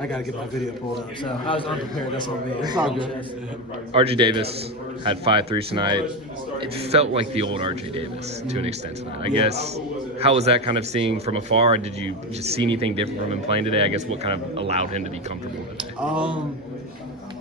I got to get my video pulled up. So I was unprepared. That's on me. It's all good. RJ Davis had 5 threes tonight. It felt like the old RJ Davis to an extent tonight. I guess, how was that kind of seeing from afar? Did you just see anything different from him playing today? I guess what kind of allowed him to be comfortable today?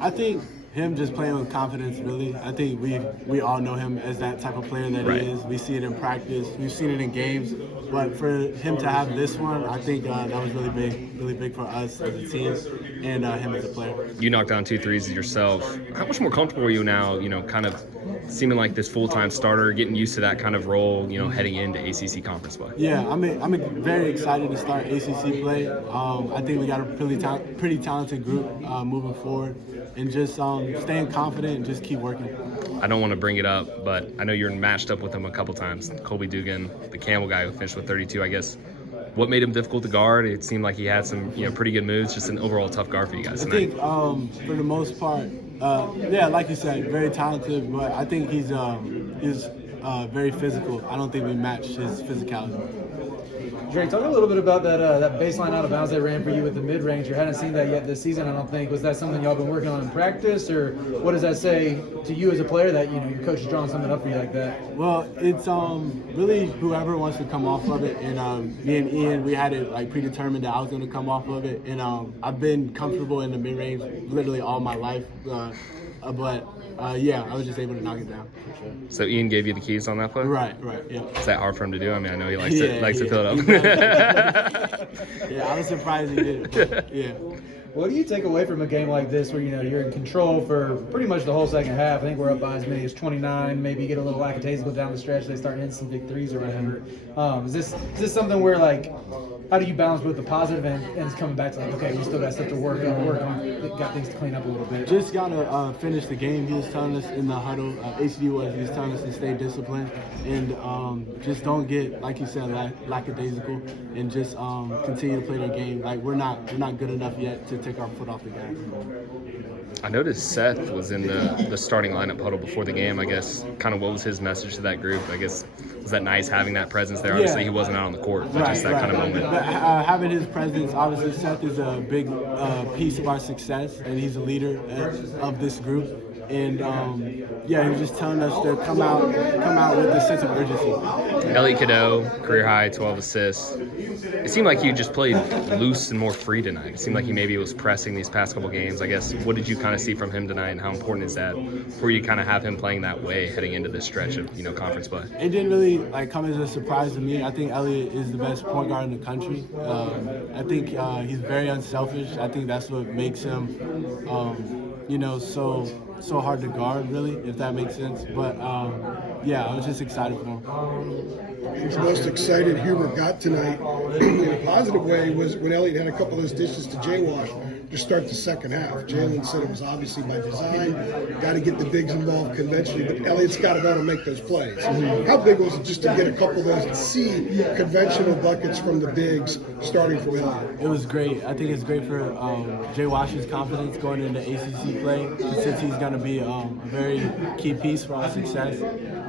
I think him just playing with confidence, really. I think we all know him as that type of player that Right. he is. We see it in practice. We've seen it in games. But for him to have this one, I think that was really big for us as a team and him as a player. You knocked down 2 threes yourself. How much more comfortable are you now, kind of seeming like this full-time starter, getting used to that kind of role, heading into ACC conference play? Yeah, I'm very excited to start ACC play. I think we got a pretty talented group moving forward, and just staying confident and just keep working. I don't want to bring it up, but I know you're matched up with him a couple times. Colby Dugan, the Campbell guy who finished with 32, I guess. What made him difficult to guard? It seemed like he had some, pretty good moves. Just an overall tough guard for you guys tonight. I think for the most part, like you said, very talented. But I think he's very physical. I don't think we match his physicality. Drake, talk a little bit about that baseline out of bounds they ran for you with the mid-range. You hadn't seen that yet this season, I don't think. Was that something y'all been working on in practice, or what does that say to you as a player that your coach is drawing something up for you like that? Well, it's really whoever wants to come off of it, and me and Ian, we had it like predetermined that I was going to come off of it, and I've been comfortable in the mid-range literally all my life, but I was just able to knock it down. So Ian gave you the keys on that play? Right, yeah. Is that hard for him to do? I mean, I know he likes to fill it up. Yeah, I was surprised he did. Yeah. What do you take away from a game like this where you're in control for pretty much the whole second half? I think we're up by as many as 29. Maybe you get a little lackadaisical down the stretch. They start hitting some big threes or whatever. Is this something where how do you balance with the positive and coming back to okay, we still got stuff to work on, got things to clean up a little bit? Just gotta finish the game. He was telling us in the huddle. He was telling us to stay disciplined and just don't get, like you said, lackadaisical, and just continue to play the game. Like we're not good enough yet to take our foot off the gas. I noticed Seth was in the starting lineup huddle before the game. I guess kind of what was his message to that group? I guess was that nice having that presence there? Obviously he wasn't out on the court, but just that kind of moment. But, having his presence, obviously Seth is a big piece of our success, and he's a leader of this group. And he was just telling us to come out with a sense of urgency. Elliot Cadeau, career high, 12 assists. It seemed like you just played loose and more free tonight. It seemed like he maybe was pressing these past couple games. I guess, what did you kind of see from him tonight, and how important is that for you to kind of have him playing that way heading into this stretch of conference play? It didn't really come as a surprise to me. I think Elliot is the best point guard in the country. I think he's very unselfish. I think that's what makes him, so hard to guard, really, if that makes sense. But I was just excited for him. The most excited Hubert got tonight in a positive way was when Elliott had a couple of those dishes to Jay Wash to start the second half. Jalen said it was obviously by design, got to get the bigs involved conventionally, but Elliott's got to go to make those plays. How big was it just to get a couple of those and see conventional buckets from the bigs starting from Elliott? It was great. I think it's great for Jay Wash's confidence going into ACC play, since he's going to be a very key piece for our success.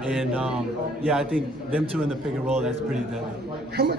And I think them two in the pick and roll, that's pretty deadly. How much